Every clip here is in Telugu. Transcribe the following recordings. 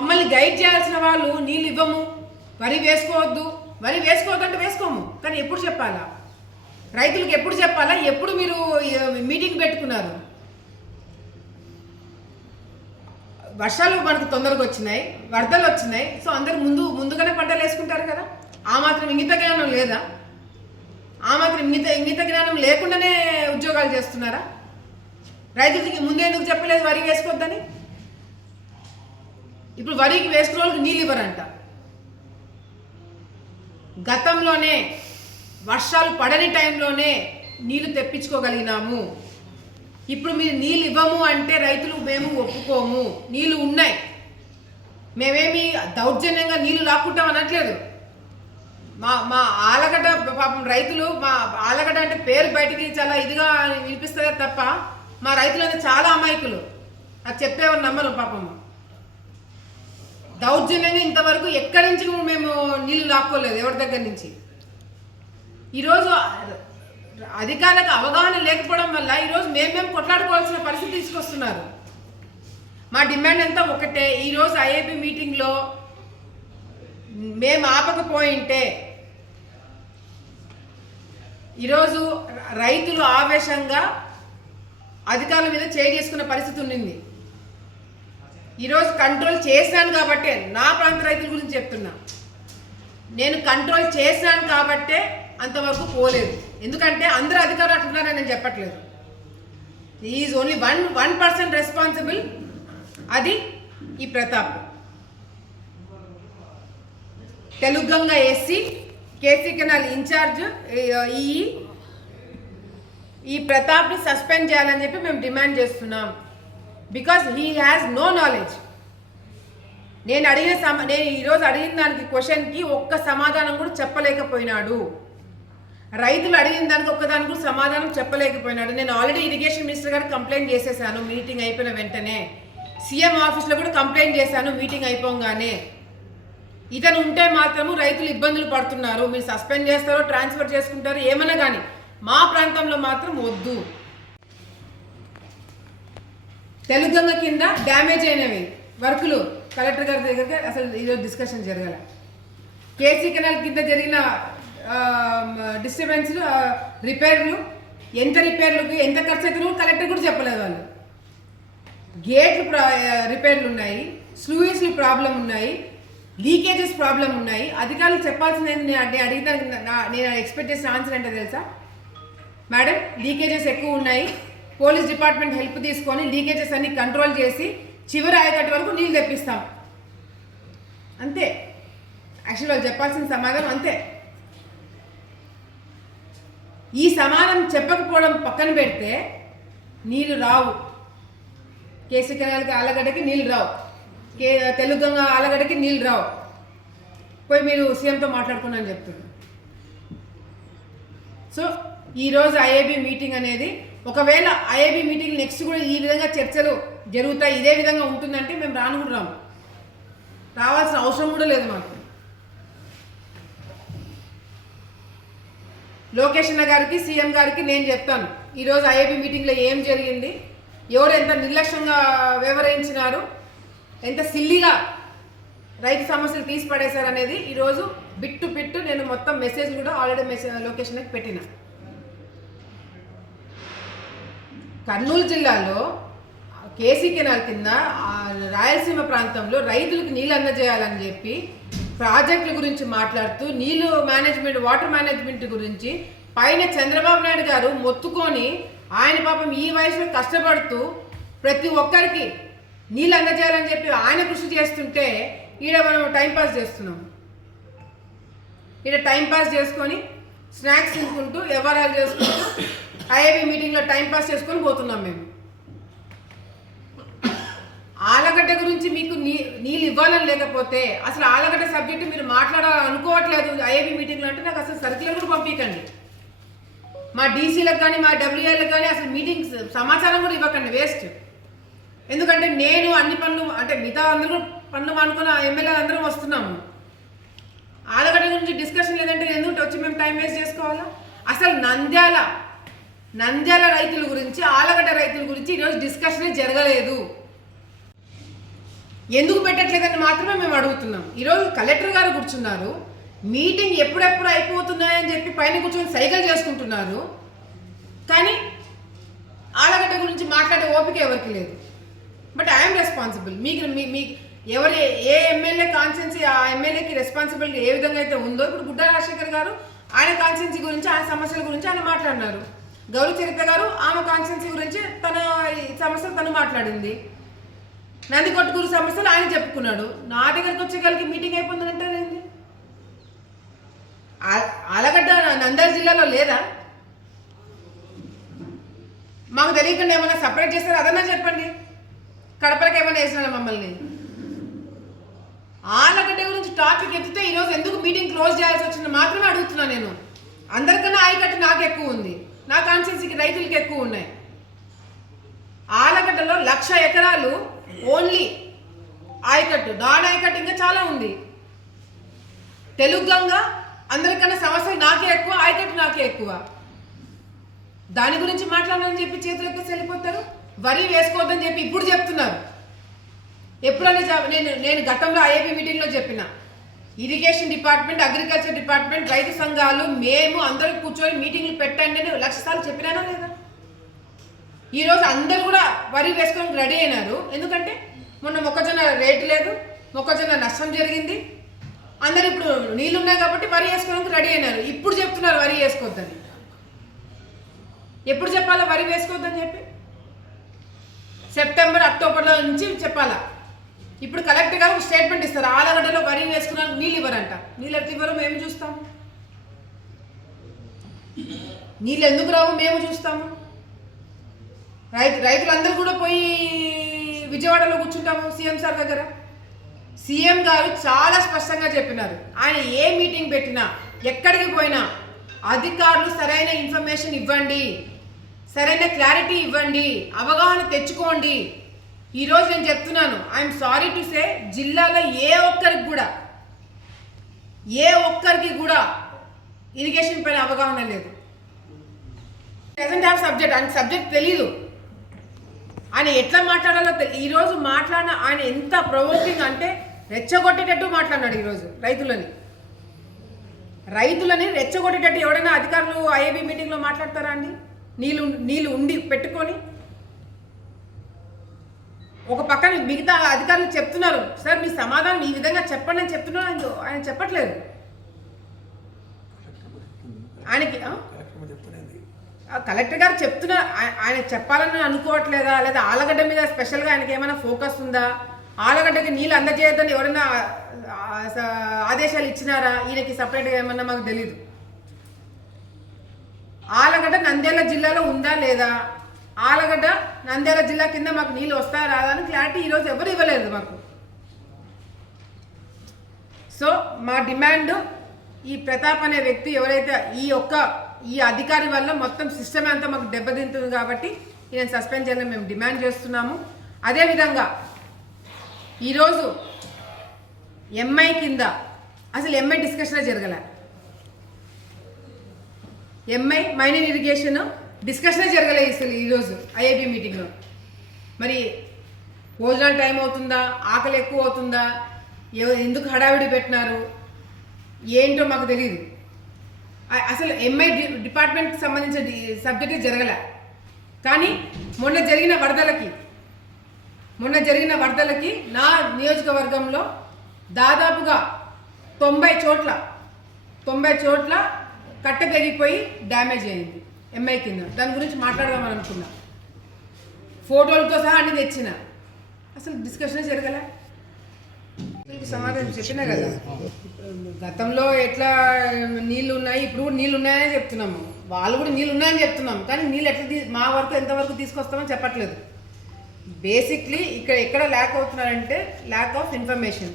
మమ్మల్ని గైడ్ చేయాల్సిన వాళ్ళు నీళ్ళు ఇవ్వము వరి వేసుకోవద్దు. వరి వేసుకోవద్దు అంటే వేసుకోము కానీ ఎప్పుడు చెప్పాలా? రైతులకు ఎప్పుడు చెప్పాలా? ఎప్పుడు మీరు మీటింగ్ పెట్టుకున్నారు? వర్షాలు మనకు తొందరగా వచ్చినాయి వరదలు వచ్చినాయి సో అందరు ముందు ముందుగానే పంటలు వేసుకుంటారు కదా? ఆ మాత్రం ఇంగిత జ్ఞానం లేదా? ఆ మాత్రం ఇంగిత ఇంగిత జ్ఞానం లేకుండానే ఉద్యోగాలు చేస్తున్నారా? రైతులకి ముందే ఎందుకు చెప్పలేదు వరి వేసుకోవద్దని? ఇప్పుడు వరికి వేసిన వాళ్ళకి నీళ్ళు ఇవ్వరంట. గతంలోనే వర్షాలు పడని టైంలోనే నీళ్ళు తెప్పించుకోగలిగినాము. ఇప్పుడు మీరు నీళ్ళు ఇవ్వము అంటే రైతులు మేము ఒప్పుకోము. నీళ్ళు ఉన్నాయి. మేమేమి దౌర్జన్యంగా నీళ్ళు లాక్కుంటాం అనట్లేదు. మా మా ఆలగడ్డ పాపం రైతులు మా ఆలగడ్డ అంటే పేరు బయటికి చాలా ఇదిగా వినిపిస్తుందే తప్ప మా రైతులంతా చాలా అమాయకులు. అది చెప్పేవారు నమ్మరు పాపం దౌర్జన్యంగా ఇంతవరకు ఎక్కడి నుంచి మేము నీళ్ళు లాక్కోలేదు ఎవరి దగ్గర నుంచి. ఈరోజు అధికారులకు అవగాహన లేకపోవడం వల్ల ఈరోజు మేము మేము కొట్లాడుకోవాల్సిన పరిస్థితి తీసుకొస్తున్నారు. మా డిమాండ్ అంతా ఒకటే ఈరోజు ఐఏపీ మీటింగ్లో మేము ఆపకపోయింటే ఈరోజు రైతులు ఆవేశంగా అధికారుల మీద చేయి చేసుకున్న పరిస్థితి ఉండింది. ఈరోజు కంట్రోల్ చేశాను కాబట్టే నా ప్రాంత రైతుల గురించి చెప్తున్నా. నేను కంట్రోల్ చేశాను కాబట్టే అంతవరకు పోలేదు. ఎందుకంటే అందరూ అధికారులు అట్లున్నారని నేను చెప్పట్లేదు. Is only one one percent responsible అది ఈ Pratap. Telugu Ganga SC KC canal in charge ఈ ఈ ప్రతాప్ని సస్పెండ్ చేయాలని చెప్పి మేము డిమాండ్ చేస్తున్నాం. Because he has no knowledge నేను అడిగిన సమ నేను ఈరోజు అడిగిన దానికి క్వశ్చన్కి ఒక్క సమాధానం కూడా చెప్పలేకపోయినాడు. రైతులు అడిగిన దానికి ఒక్కదానికి కూడా సమాధానం చెప్పలేకపోయినాడు. నేను ఆల్రెడీ ఇరిగేషన్ మినిస్టర్ గారు కంప్లైంట్ చేసేసాను మీటింగ్ అయిపోయిన వెంటనే. సీఎం ఆఫీస్లో కూడా కంప్లైంట్ చేశాను మీటింగ్ అయిపోగానే. ఇతను ఉంటే మాత్రము రైతులు ఇబ్బందులు పడుతున్నారు. మీరు సస్పెండ్ చేస్తారో ట్రాన్స్ఫర్ చేసుకుంటారో ఏమైనా కానీ మా ప్రాంతంలో మాత్రం వద్దు. తెలుగంగ కింద డ్యామేజ్ అయినవి. వర్కులు. కలెక్టర్ గారి దగ్గరికి అసలు ఈరోజు డిస్కషన్ జరగాల. కేసీ కెనాల్ కింద జరిగిన డిస్టర్బెన్స్లు రిపేర్లు ఎంత రిపేర్లకు ఎంత ఖర్చు అవుతుందో కలెక్టర్ కూడా చెప్పలేదు వాళ్ళు. గేట్లు ప్రా- రిపేర్లు ఉన్నాయి స్లూయిస్లు ప్రాబ్లం ఉన్నాయి లీకేజెస్ ప్రాబ్లం ఉన్నాయి. అధికారులు చెప్పాల్సింది ఏంది? నేను అడిగిన నా- నేను ఎక్స్పెక్ట్ చేసిన ఆన్సర్ ఏంటో తెలుసా? మేడం లీకేజెస్ ఎక్కువ ఉన్నాయి. పోలీస్ డిపార్ట్మెంట్ హెల్ప్ తీసుకొని లీకేజెస్ అన్ని కంట్రోల్ చేసి చివరి అయ్యేటట్టు వరకు నీళ్ళు తెప్పిస్తాం. అంతే. యాక్చువల్ వాళ్ళు చెప్పాల్సిన సమాధానం అంతే. ఈ సమాధానం చెప్పకపోవడం పక్కన పెడితే నీళ్ళు రావు. కేసీ కెనాల్కి ఆలగడ్డకి నీళ్ళు రావు. కే తెలుగంగ ఆలగడ్డకి నీళ్ళు రావు. పోయి మీరు సీఎంతో మాట్లాడుకున్నాను చెప్తున్నారు. సో ఈరోజు ఐఏబి మీటింగ్ అనేది ఒకవేళ ఐఏబీ మీటింగ్ నెక్స్ట్ కూడా ఈ విధంగా చర్చలు జరుగుతాయి ఇదే విధంగా ఉంటుందంటే మేము రాను కూడా రాము. రావాల్సిన అవసరం కూడా లేదు మాకు. లోకేష్ అన్న గారికి సీఎం గారికి నేను చెప్తాను. ఈరోజు ఐఏబీ మీటింగ్లో ఏం జరిగింది? ఎవరు ఎంత నిర్లక్ష్యంగా వివరించినారు ఎంత సిల్లిగా రైతు సమస్యలు తీసి పడేశారు అనేది ఈరోజు బిట్టు బిట్టు నేను మొత్తం మెసేజ్ కూడా ఆల్రెడీ మెసేజ్ లొకేషన్కి పెట్టిన. కర్నూలు జిల్లాలో కేసీ కెనాల్ కింద రాయలసీమ ప్రాంతంలో రైతులకు నీళ్ళు అందజేయాలని చెప్పి ప్రాజెక్టుల గురించి మాట్లాడుతూ నీళ్ళు మేనేజ్మెంట్ వాటర్ మేనేజ్మెంట్ గురించి పైన చంద్రబాబు నాయుడు గారు మొత్తుకొని ఆయన పాపం ఈ వయసులో కష్టపడుతూ ప్రతి ఒక్కరికి నీళ్ళు అందజేయాలని చెప్పి ఆయన కృషి చేస్తుంటే ఈడ మనం టైంపాస్ చేస్తున్నాం. ఈడ టైంపాస్ చేసుకొని స్నాక్స్ తినుకుంటూ వ్యవహారాలు చేసుకుంటూ ఐఏబీ మీటింగ్లో టైంపాస్ చేసుకొని పోతున్నాం మేము. ఆలగడ్డ గురించి మీకు నీ నీళ్ళు ఇవ్వాలని లేకపోతే అసలు ఆలగడ్డ సబ్జెక్టు మీరు మాట్లాడాలని అనుకోవట్లేదు ఐఏబీ మీటింగ్లో అంటే నాకు అసలు సర్క్యులర్ కూడా పంపించండి మా డీసీలకు కానీ మా డబ్ల్యూఏలకు కానీ అసలు మీటింగ్స్ సమాచారం కూడా ఇవ్వకండి వేస్ట్. ఎందుకంటే నేను అన్ని పనులు అంటే మిగతా అందరూ పనులు మానుకున్న ఎమ్మెల్యేలు అందరం వస్తున్నాము. ఆలగడ్డ గురించి డిస్కషన్ లేదంటే ఎందుకంటే వచ్చి మేము టైం వేస్ట్ చేసుకోవాలా? అసలు నంద్యాల నంద్యాల రైతుల గురించి ఆలగడ్డ రైతుల గురించి ఈరోజు డిస్కషనే జరగలేదు. ఎందుకు పెట్టట్లేదని మాత్రమే మేము అడుగుతున్నాం. ఈరోజు కలెక్టర్ గారు కూర్చున్నారు. మీటింగ్ ఎప్పుడెప్పుడు అయిపోతున్నాయని చెప్పి పైన కూర్చొని సైకిల్ చేసుకుంటున్నారు. కానీ ఆలగడ్డ గురించి మాట్లాడే ఓపిక ఎవరికి లేదు. బట్ ఐఎమ్ రెస్పాన్సిబుల్ మీకు మీ ఎవరి ఏ ఎమ్మెల్యే కాన్స్టెన్సీ ఆ ఎమ్మెల్యేకి రెస్పాన్సిబిలిటీ ఏ విధంగా అయితే ఉందో ఇప్పుడు గుడ్డ రాజశేఖర్ గారు ఆయన కాన్స్టెన్సీ గురించి ఆయన సమస్యల గురించి ఆయన మాట్లాడినారు. గౌరీ చరిత్ర గారు ఆమె కాన్స్టెన్సీ గురించి తన ఈ సమస్యలు తను మాట్లాడింది. నందికొట్టుకూరు సమస్యలు ఆయన చెప్పుకున్నాడు. నా దగ్గరకు వచ్చేకాలకి మీటింగ్ అయిపోయిందంటే ఆ- ఆలగడ్డ నంద్యాల జిల్లాలో లేదా? మాకు తెలియకుండా ఏమైనా సపరేట్ చేస్తారా? అదన్నా చెప్పండి. కడపలకి ఏమైనా వేసినారా మమ్మల్ని? ఆలగడ్డ గురించి టాపిక్ ఎత్తితే ఈరోజు ఎందుకు మీటింగ్ క్లోజ్ చేయాల్సి వచ్చింది మాత్రమే అడుగుతున్నా నేను. అందరికన్నా ఆయకట్టు నాకు ఎక్కువ ఉంది. నా కాన్స్టిట్యూన్సీకి రైతులకి ఎక్కువ ఉన్నాయి. ఆలగడ్డలో లక్ష ఎకరాలు ఓన్లీ ఆయకట్టు నాన్ ఆయకట్టు ఇంకా చాలా ఉంది. తెలుగు గంగ అందరికన్నా సమస్యలు నాకే ఎక్కువ ఆయకట్టు నాకే ఎక్కువ. దాని గురించి మాట్లాడాలని చెప్పి చేతులు ఎక్కేసి వెళ్ళిపోతారు. వరి వేసుకోవద్దని చెప్పి ఇప్పుడు చెప్తున్నారు. ఎప్పుడైనా నేను నేను గతంలో ఐఏపీ మీటింగ్లో చెప్పిన. ఇరిగేషన్ డిపార్ట్మెంట్ అగ్రికల్చర్ డిపార్ట్మెంట్ రైతు సంఘాలు మేము అందరూ కూర్చొని మీటింగ్లు పెట్టండి అని లక్షసార్లు చెప్పినానా లేదా? ఈరోజు అందరూ కూడా వరి వేసుకొని రెడీ అయినారు. ఎందుకంటే మొన్న మొక్కజొన్న రేటు లేదు మొక్కజొన్న నష్టం జరిగింది. అందరు ఇప్పుడు నీళ్ళు ఉన్నాయి కాబట్టి వరి వేసుకోవడానికి రెడీ అయినారు. ఇప్పుడు చెప్తున్నారు వరి వేసుకోవద్దని. ఎప్పుడు చెప్పాలా వరి వేసుకోవద్దని చెప్పి? సెప్టెంబర్ అక్టోబర్లో నుంచి చెప్పాలా? ఇప్పుడు కలెక్టర్ గారు స్టేట్మెంట్ ఇస్తారు. ఆలగడ్డలో వరి వేసుకున్నాను నీళ్ళు ఇవ్వరంట. నీళ్ళు ఎట్లా ఇవ్వరో? మేము చూస్తాము నీళ్ళు ఎందుకు రావు? మేము చూస్తాము రైతు రైతులందరూ కూడా పోయి విజయవాడలో కూర్చుంటాము సీఎం సార్ దగ్గర. సీఎం గారు చాలా స్పష్టంగా చెప్పినారు. ఆయన ఏ మీటింగ్ పెట్టినా ఎక్కడికి పోయినా అధికారులు సరైన ఇన్ఫర్మేషన్ ఇవ్వండి. సరైన క్లారిటీ ఇవ్వండి. అవగాహన తెచ్చుకోండి. ఈరోజు నేను చెప్తున్నాను ఐఎమ్ సారీ టు సే జిల్లాలో ఏ ఒక్కరికి కూడా ఏ ఒక్కరికి కూడా ఇరిగేషన్ పైన అవగాహన లేదు. డజంట్ హ్యావ్ సబ్జెక్ట్ ఆయన సబ్జెక్ట్ తెలీదు. ఆయన ఎట్లా మాట్లాడాలో తెలి ఈరోజు మాట్లాడిన ఆయన ఎంత ప్రొవోకింగ్ అంటే రెచ్చగొట్టేటట్టు మాట్లాడినాడు ఈరోజు రైతులని. రైతులని రెచ్చగొట్టేటట్టు ఎవడైనా అధికారులు ఐఏబీ మీటింగ్లో మాట్లాడతారా అండి? నీళ్ళు నీళ్ళు ఉండి పెట్టుకొని ఒక పక్కన మిగతా అధికారులు చెప్తున్నారు. సార్ మీ సమాధానం ఈ విధంగా చెప్పండి అని చెప్తున్నారు. ఆయన చెప్పట్లేదు. ఆయనకి కలెక్టర్ గారు చెప్తున్న ఆయన చెప్పాలని అనుకోవట్లేదా? లేదా ఆలగడ్డ మీద స్పెషల్గా ఆయనకి ఏమైనా ఫోకస్ ఉందా? ఆలగడ్డకి నీళ్ళు అందజేయద్దని ఎవరైనా ఆదేశాలు ఇచ్చినారా? ఈయనకి సపరేట్గా ఏమన్నా మాకు తెలియదు ఆలగడ్డ నంద్యాల జిల్లాలో ఉందా లేదా? ఆలగడ్డ నంద్యాల జిల్లా కింద మాకు నీళ్ళు వస్తాయా రాదా అని క్లారిటీ ఈరోజు ఎవరు ఇవ్వలేదు మాకు. సో మా డిమాండ్ ఈ ప్రతాప్ అనే వ్యక్తి ఎవరైతే ఈ ఒక్క ఈ అధికారి వల్ల మొత్తం సిస్టమ్ అంతా మాకు దెబ్బతింటుంది కాబట్టి ఈయన సస్పెండ్ చేయాలని మేము డిమాండ్ చేస్తున్నాము. అదేవిధంగా ఈరోజు ఎంఐ కింద అసలు ఎంఐ డిస్కషనే జరగలే. ఎంఐ మైనర్ ఇరిగేషన్ డిస్కషనే జరగలేదు అసలు ఈరోజు ఐఐటి మీటింగ్లో. మరి భోజనాలు టైం అవుతుందా? ఆకలి ఎక్కువ అవుతుందా? ఎందుకు హడావిడి పెట్టినారు? ఏంటో మాకు తెలియదు అసలు ఎంఐ డి- డిపార్ట్మెంట్కి సంబంధించిన సబ్జెక్ట్ సబ్జెక్టే జరగలే. కానీ మొన్న జరిగిన వరదలకి మొన్న జరిగిన వరదలకి నా నియోజకవర్గంలో దాదాపుగా తొంభై చోట్ల తొంభై చోట్ల కట్ట పెరిగిపోయి డ్యామేజ్ అయింది. ఎంఐ కింద. దాని గురించి మాట్లాడదామని అనుకున్నా. ఫోటోలతో సహా అన్ని తెచ్చిన. అసలు డిస్కషనే జరగల. సమాధానం చెప్పినా కదా. గతంలో ఎట్లా నీళ్ళు ఉన్నాయి ఇప్పుడు కూడా నీళ్ళు ఉన్నాయని చెప్తున్నాము. వాళ్ళు కూడా నీళ్ళు ఉన్నాయని చెప్తున్నాం కానీ నీళ్ళు ఎట్లా తీ- మా వరకు ఎంతవరకు తీసుకొస్తామని చెప్పట్లేదు. బేసిక్లీ ఇక్కడ ఎక్కడ lack అవుతున్నారంటే lack of information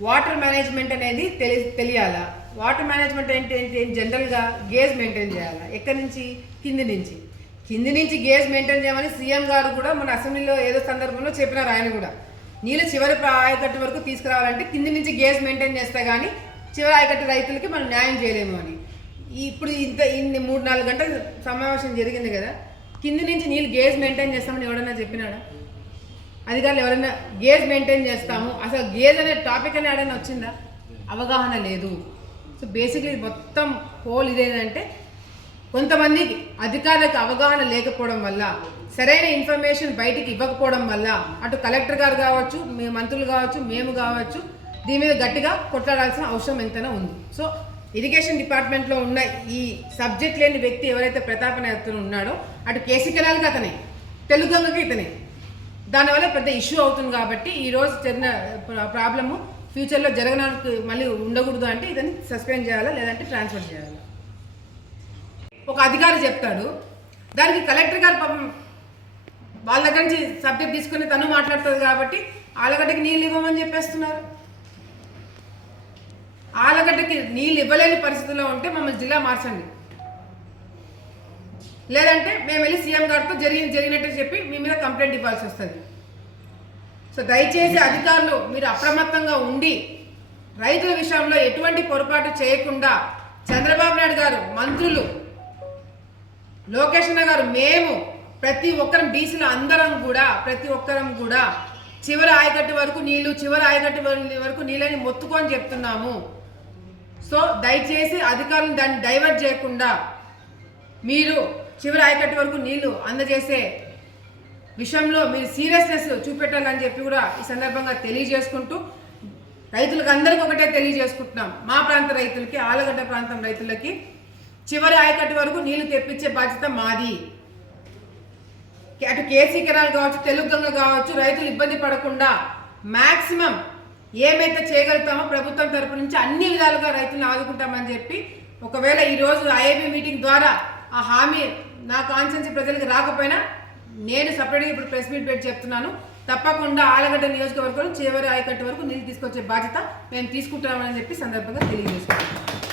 water management అనేది తెలి తెలియాలా? వాటర్ మేనేజ్మెంట్ ఏంటి ఏంటి? జనరల్గా గేజ్ మెయింటైన్ చేయాలా? ఎక్కడి నుంచి? కింది నుంచి. కింది నుంచి గేజ్ మెయింటైన్ చేయమని సీఎం గారు కూడా మన అసెంబ్లీలో ఏదో సందర్భంలో చెప్పినారు ఆయన కూడా. నీళ్ళు చివరి ఆయకట్టు వరకు తీసుకురావాలంటే కింది నుంచి గేజ్ మెయింటైన్ చేస్తే కానీ చివరి ఆయకట్టు రైతులకి మనం న్యాయం చేయలేము అని. ఇప్పుడు ఇంత ఇన్ని మూడు నాలుగు గంటల సమావేశం జరిగింది కదా కింది నుంచి నీళ్ళు గేజ్ మెయింటైన్ చేస్తామని ఎవడన్నా చెప్పినాడా? అధికారులు ఎవరైనా గేజ్ మెయింటైన్ చేస్తాము? అసలు గేజ్ అనే టాపిక్ అనే ఆడైనా వచ్చిందా? అవగాహన లేదు. సో బేసిక్లీ మొత్తం హోల్ ఇదేంటంటే కొంతమందికి అధికారులకు అవగాహన లేకపోవడం వల్ల సరైన ఇన్ఫర్మేషన్ బయటికి ఇవ్వకపోవడం వల్ల అటు కలెక్టర్ గారు కావచ్చు మీ మంత్రులు కావచ్చు మేము కావచ్చు దీని మీద గట్టిగా కొట్లాడాల్సిన అవసరం ఎంతైనా ఉంది. సో ఇరిగేషన్ డిపార్ట్మెంట్లో ఉన్న ఈ సబ్జెక్ట్ లేని వ్యక్తి ఎవరైతే ప్రతాపన నేతలు ఉన్నాడో అటు కేసీ అతనే తెలుగు గంగకి ఇతనే. దానివల్ల పెద్ద ఇష్యూ అవుతుంది కాబట్టి ఈ జరిగిన ప్రాబ్లము ఫ్యూచర్లో జరగడానికి మళ్ళీ ఉండకూడదు అంటే ఇదని సస్పెండ్ చేయాలా లేదంటే ట్రాన్స్ఫర్ చేయాలా? ఒక అధికారి చెప్తాడు దానికి కలెక్టర్ గారు పాపం వాళ్ళ దగ్గర నుంచి సబ్జెక్ట్ తీసుకుని తను మాట్లాడుతుంది కాబట్టి ఆలగడ్డకి నీళ్ళు ఇవ్వమని చెప్పేస్తున్నారు. ఆలగడ్డకి నీళ్ళు ఇవ్వలేని పరిస్థితిలో ఉంటే మమ్మల్ని జిల్లా మార్చండి. లేదంటే మేము వెళ్ళి సీఎం గారితో జరిగి జరిగినట్టు చెప్పి మీ మీద కంప్లైంట్ ఇవ్వాల్సి వస్తుంది. సో దయచేసి అధికారులు మీరు అప్రమత్తంగా ఉండి రైతుల విషయంలో ఎటువంటి పొరపాటు చేయకుండా చంద్రబాబు నాయుడు గారు మంత్రులు లోకేష్ గారు మేము ప్రతి ఒక్కరం బీసీలు అందరం కూడా ప్రతి ఒక్కరం కూడా చివరి ఆయకట్టు వరకు నీళ్ళు చివరి ఆయకట్టు వరకు నీళ్ళని మొత్తుకొని చెప్తున్నాము. సో దయచేసి అధికారులు దాన్ని డైవర్ట్ చేయకుండా మీరు చివరి ఆయకట్టు వరకు నీళ్ళు అందజేసే విషయంలో మీరు సీరియస్నెస్ చూపెట్టాలని చెప్పి కూడా ఈ సందర్భంగా తెలియజేసుకుంటూ రైతులకు అందరికీ ఒకటే తెలియజేసుకుంటున్నాం. మా ప్రాంత రైతులకి ఆలగడ్డ ప్రాంతం రైతులకి చివరి ఆయకట్టు వరకు నీళ్ళు తెప్పించే బాధ్యత మాది. అటు కేసీ కెనాల్ కావచ్చు తెలుగు గంగ కావచ్చు రైతులు ఇబ్బంది పడకుండా మ్యాక్సిమం ఏమైతే చేయగలుగుతామో ప్రభుత్వం తరపు నుంచి అన్ని విధాలుగా రైతులను ఆదుకుంటామని చెప్పి ఒకవేళ ఈరోజు ఐఏబీ మీటింగ్ ద్వారా ఆ హామీ నా కాన్సెన్స్ ప్రజలకు రాకపోయినా నేను సపరేట్గా ఇప్పుడు ప్రెస్ మీట్ పెట్టి చెప్తున్నాను. తప్పకుండా ఆలగడ్డ నియోజకవర్గం చివరి ఆయకట్టు వరకు నీళ్ళు తీసుకొచ్చే బాధ్యత మేము తీసుకుంటామని చెప్పి సందర్భంగా తెలియజేసుకుంటాం